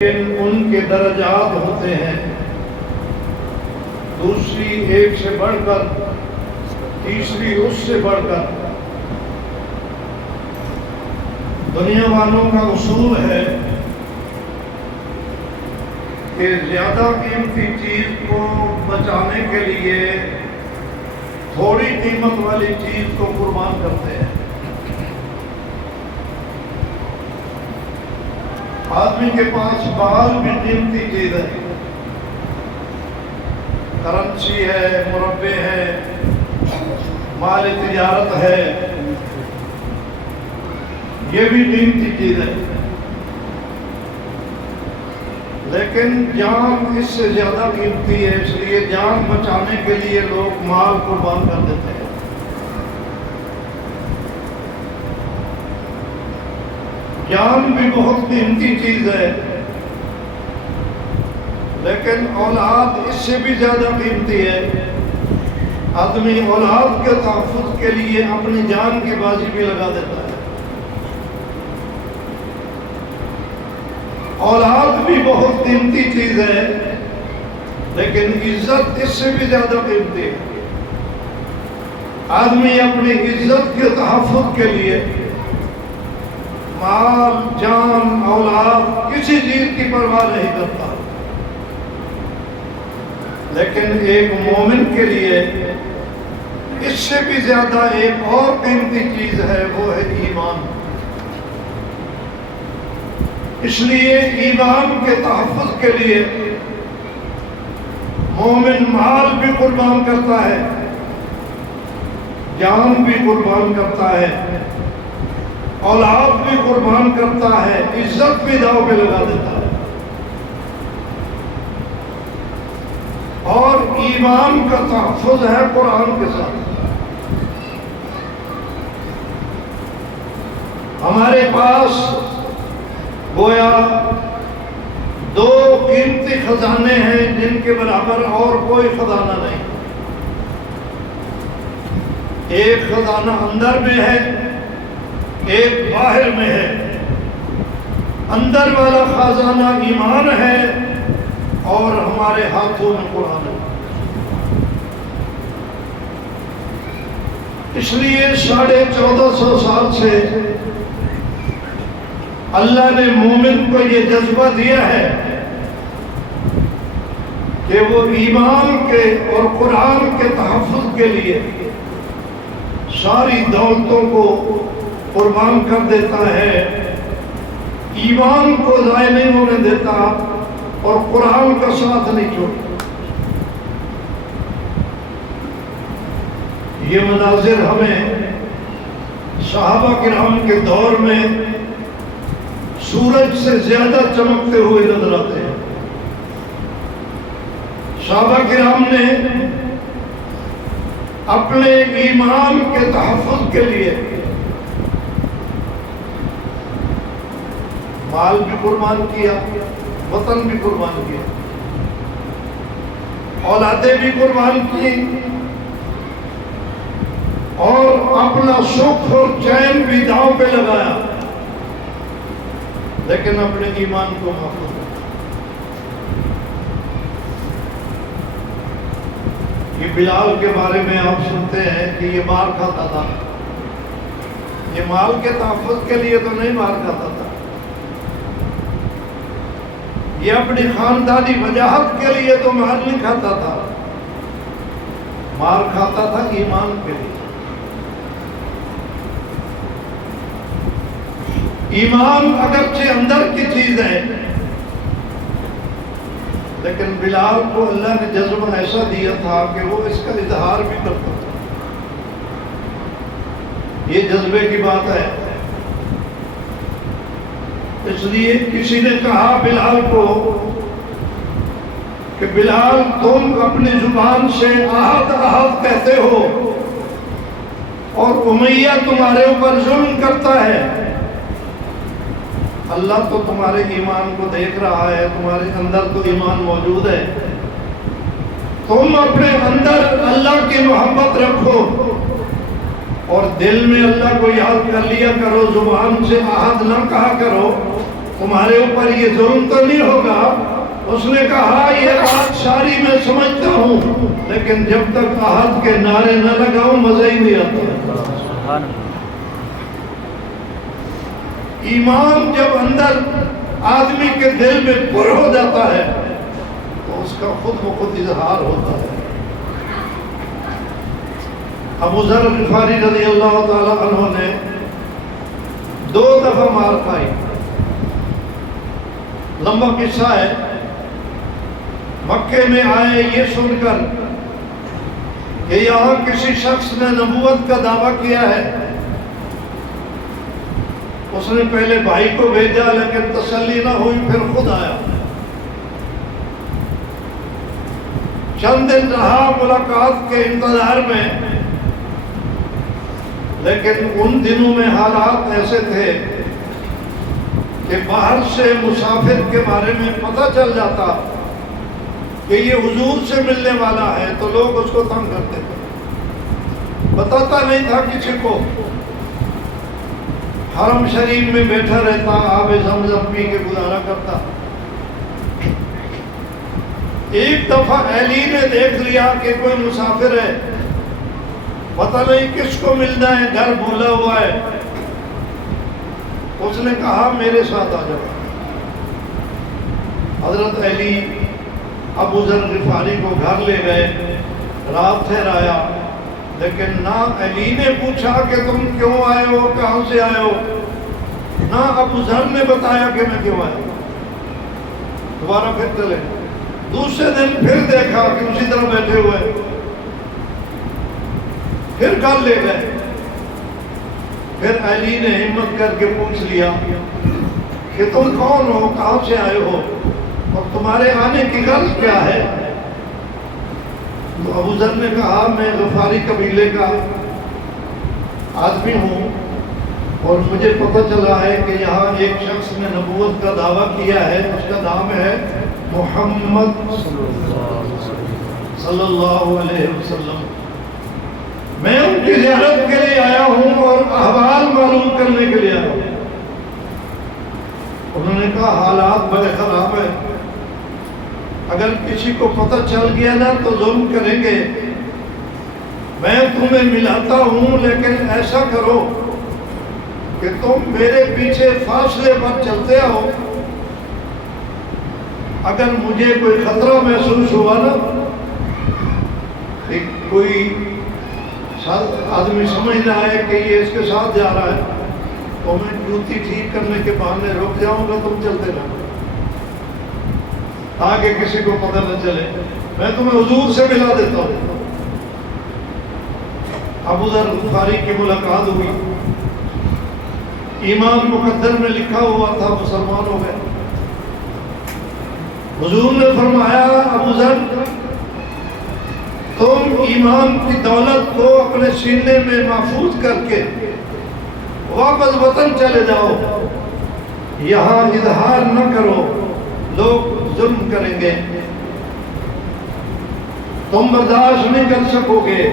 ان کے درجات ہوتے ہیں، دوسری ایک سے بڑھ کر، تیسری اس سے بڑھ کر۔ دنیا والوں کا اصول ہے کہ زیادہ قیمتی چیز کو بچانے کے لیے تھوڑی قیمت والی چیز کو قربان کرتے ہیں۔ آدمی کے پاس بال بھی قیمتی چیز ہے، کرنسی ہے، مربے ہیں، مال تجارت ہے، یہ بھی قیمتی چیز ہے، لیکن جان اس سے زیادہ قیمتی ہے، اس لیے جان بچانے کے لیے لوگ مال قربان کر دیتے ہیں۔ جان بھی بہت قیمتی چیز ہے، لیکن اولاد اس سے بھی زیادہ قیمتی ہے۔ آدمی اولاد کے تحفظ کے لیے اپنی جان کی بازی بھی لگا دیتا ہے۔ اولاد بھی بہت قیمتی چیز ہے، لیکن عزت اس سے بھی زیادہ قیمتی ہے۔ آدمی اپنی عزت کے تحفظ کے لیے مال، جان، اولاد، کسی چیز کی پرواہ نہیں کرتا، لیکن ایک مومن کے لیے اس سے بھی زیادہ ایک اور قیمتی چیز ہے، وہ ہے ایمان۔ اس لیے ایمان کے تحفظ کے لیے مومن مال بھی قربان کرتا ہے، جان بھی قربان کرتا ہے، اولاد بھی قربان کرتا ہے، عزت بھی داؤ پہ لگا دیتا ہے۔ اور ایمان کا تحفظ ہے قرآن کے ساتھ۔ ہمارے پاس گویا دو قیمتی خزانے ہیں جن کے برابر اور کوئی خزانہ نہیں۔ ایک خزانہ اندر میں ہے، ایک باہر میں ہے۔ اندر والا خزانہ ایمان ہے اور ہمارے ہاتھوں میں قرآن ہے۔ اس لیے 1450 سال سے اللہ نے مومن کو یہ جذبہ دیا ہے کہ وہ ایمان کے اور قرآن کے تحفظ کے لیے ساری دولتوں کو قربان کر دیتا ہے، ایمان کو ضائع نہیں ہونے دیتا اور قرآن کا ساتھ نہیں چھوڑتا۔ یہ مناظر ہمیں صحابہ کرام کے دور میں سورج سے زیادہ چمکتے ہوئے نظر آتے ہیں۔ صحابہ کرام نے اپنے ایمان کے تحفظ کے لیے مال بھی قربان کیا، وطن بھی قربان کیا، اولادیں بھی قربان کی، اور اپنا سکھ اور چین بھی داؤ پہ لگایا، لیکن اپنے ایمان کو محفوظ رکھا۔ یہ بلال کے بارے میں آپ سنتے ہیں کہ یہ مار کھاتا تھا، یہ مال کے تحفظ کے لیے تو نہیں مار کھاتا تھا، یہ اپنی خاندانی وجاہت کے لیے تو مار نہیں کھاتا تھا، مار کھاتا تھا ایمان کے لیے۔ ایمان اگرچہ اندر کی چیز ہے، لیکن بلال کو اللہ نے جذبہ ایسا دیا تھا کہ وہ اس کا اظہار بھی کرتا تھا۔ یہ جذبے کی بات ہے۔ اس لیے کسی نے کہا بلال کو کہ بلال تم اپنی زبان سے احد احد کہتے ہو اور امیہ تمہارے اوپر ظلم کرتا ہے، اللہ تو تمہارے ایمان کو دیکھ رہا ہے، تمہارے اندر تو ایمان موجود ہے، تم اپنے اندر اللہ کی محبت رکھو اور دل میں اللہ کو یاد کر لیا کرو، زبان سے احد نہ کہا کرو، تمہارے اوپر یہ ظلم تو نہیں ہوگا؟ اس نے کہا یہ بات ساری میں سمجھتا ہوں، لیکن جب تک عہد کے نعرے نہ لگاؤں مزہ ہی نہیں آتا۔ ایمان جب اندر آدمی کے دل میں پر ہو جاتا ہے تو اس کا خود بخود اظہار ہوتا ہے۔ ابو ذر غفاری رضی اللہ تعالی عنہ نے 2 دفعہ مار کھائی۔ لمبا قصہ ہے۔ مکے میں آئے یہ سن کر کہ یہاں کسی شخص نے نبوت کا دعویٰ کیا ہے۔ اس نے پہلے بھائی کو بھیجا لیکن تسلی نہ ہوئی، پھر خود آیا۔ چند دن رہا ملاقات کے انتظار میں، لیکن ان دنوں میں حالات ایسے تھے کہ باہر سے مسافر کے بارے میں پتہ چل جاتا کہ یہ حضور سے ملنے والا ہے تو لوگ اس کو تنگ کرتے تھے، بتاتا نہیں تھا کسی کو۔ حرم شریف میں بیٹھا رہتا، آب زمزم پی کے گزارا کرتا۔ ایک دفعہ اہلی نے دیکھ لیا کہ کوئی مسافر ہے، پتہ نہیں کس کو ملنا ہے، گھر بھولا ہوا ہے۔ اس نے کہا میرے ساتھ آ جاؤ۔ حضرت علی ابو ذر غفاری کو گھر لے گئے، رات ٹھہرایا، لیکن نہ علی نے پوچھا کہ تم کیوں آئے ہو، کہاں سے آئے ہو، نہ ابو ذر نے بتایا کہ میں کیوں آیا۔ دوبارہ پھر چلے، دوسرے دن پھر دیکھا کہ اسی طرح بیٹھے ہوئے، پھر گھر لے گئے۔ پھر علی نے ہمت کر کے پوچھ لیا کہ تم کون ہو، کہاں سے آئے ہو اور تمہارے آنے کی غرض کیا ہے؟ تو ابو ذر نے کہا میں غفاری قبیلے کا آدمی ہوں اور مجھے پتہ چلا ہے کہ یہاں ایک شخص نے نبوت کا دعویٰ کیا ہے، اس کا نام ہے محمد صلی اللہ علیہ وسلم۔ میں ان کی زیارت کے لیے آیا ہوں اور احوال معلوم کرنے کے لیے آیا ہوں۔ انہوں نے کہا حالات بڑے خراب ہیں، اگر کسی کو پتہ چل گیا نا تو ظلم کریں گے۔ میں تمہیں ملاتا ہوں، لیکن ایسا کرو کہ تم میرے پیچھے فاصلے پر چلتے ہو، اگر مجھے کوئی خطرہ محسوس ہوا نا، کوئی آدمی سمجھ رہا ہے کہ یہ اس کے ساتھ جا رہا ہے، تو میں جوتی ٹھیک کرنے کے بہانے رک جاؤں گا، تم چلتے رہو تاکہ کسی کو پتہ نہ چلے، میں تمہیں حضور سے ملا دیتا ہوں۔ ابو ذر غفاری کی ملاقات ہوئی، ایمان مقدر میں لکھا ہوا تھا، مسلمان ہو گئے۔ حضور نے فرمایا ابو ذر تم ایمان کی دولت کو اپنے سینے میں محفوظ کر کے واپس وطن چلے جاؤ، یہاں اظہار نہ کرو، لوگ ظلم کریں گے، تم برداشت نہیں کر سکو گے۔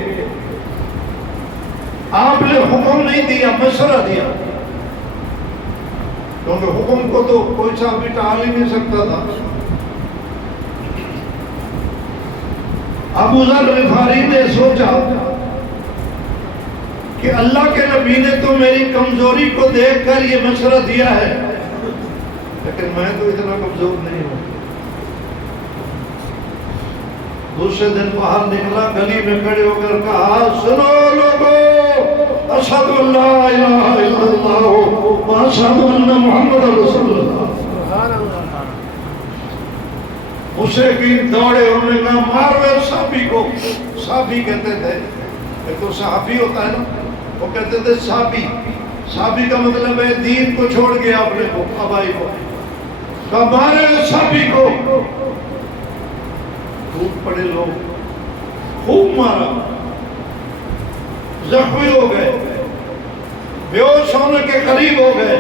آپ نے حکم نہیں دیا، مشورہ دیا، کیونکہ حکم کو تو کوئی صاحب بھی ٹال ہی نہیں سکتا تھا۔ ابو ذر غفاری نے سوچا کہ اللہ کے نبی نے تو میری کمزوری کو دیکھ کر یہ مشورہ دیا ہے، لیکن میں تو اتنا کمزور نہیں ہوں۔ دوسرے دن باہر نکلا، گلی میں کھڑے ہو کر کہا سنو لوگو، اشہد ان لا الہ الا اللہ و اشہد ان محمد رسول اللہ۔ مشرکین دوڑے، انہوں نے کہا مارو صحابی کو۔ صحابی کہتے تھے، ایک تو صحابی ہوتا ہے نا، وہ کہتے تھے صحابی، صحابی کا مطلب ہے دین کو چھوڑ گیا اپنے کو، آبائی کو، کہا مارے صحابی کو۔ ٹوٹ پڑے لوگ، خوب مارا، زخمی ہو گئے، بے ہوش ہونے کے قریب ہو گئے۔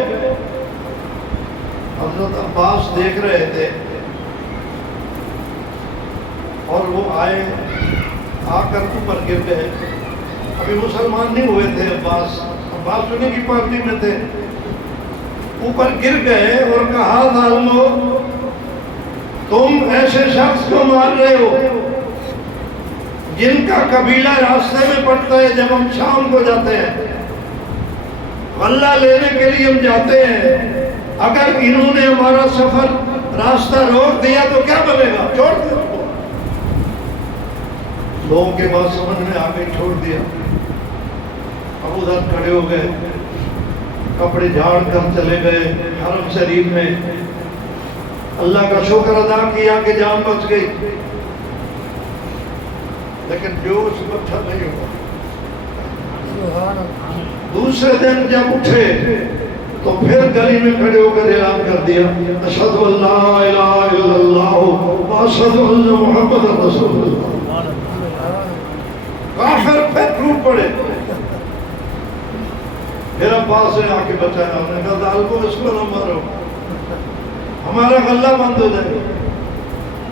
حضرت عباس دیکھ رہے تھے اور وہ آئے، آ کر اوپر گر گئے۔ ابھی مسلمان نہیں ہوئے تھے عباس، عباس انہیں کی پارٹی میں تھے۔ اوپر گر گئے اور کہا ظالمو تم ایسے شخص کو مار رہے ہو جن کا قبیلہ راستے میں پڑتا ہے جب ہم شام کو جاتے ہیں غلہ لینے کے لیے ہم جاتے ہیں، اگر انہوں نے ہمارا سفر راستہ روک دیا تو کیا بنے گا؟ چھوڑ دیا اس کو۔ لوگوں کے بعد سمجھ میں آگے چھوڑ دیا۔ اب ادھر کھڑے ہو گئے، کپڑے جھاڑ کر چلے گئے حرم شریف میں، اللہ کا شکر ادا کیا کہ جان بچ گئی، لیکن جوش اکٹھا نہیں ہوا۔ دوسرے دن جب اٹھے تو پھر گلی میں کھڑے ہو کر اعلان کر دیا اشہد ان لا الہ الا اللہ واشہد ان محمد رسول اللہ۔ کافر پھر ٹوٹ پڑے، پھر عباس نے آ کے بچایا، انہوں نے کہا ظالمو اس کو نہ مارو، ہمارا غلہ بند ہو جائے گا،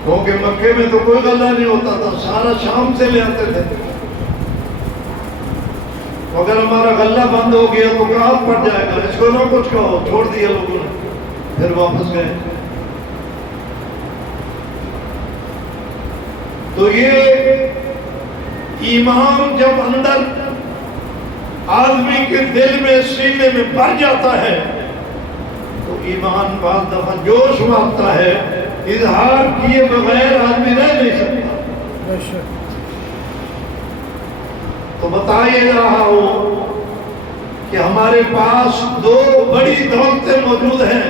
کیونکہ مکے میں تو کوئی غلہ نہیں ہوتا تھا، سارا شام سے لے آتے تھے، اگر ہمارا غلہ بند ہو گیا تو کہاں پڑ جائے گا، اس کو نہ کچھ کہو۔ چھوڑ دیا لوگوں نے، پھر واپس گئے۔ تو یہ ایمان جب اندر آدمی کے دل میں سینے میں بھر جاتا ہے تو ایمان بعض دفعہ جوش مارتا ہے، اظہار کیے بغیر آدمی رہ نہیں سکتا۔ تو بتائی رہا ہوں کہ ہمارے پاس دو بڑی دولتیں موجود ہیں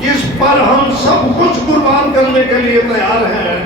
جس پر ہم سب کچھ قربان کرنے کے لیے تیار ہیں،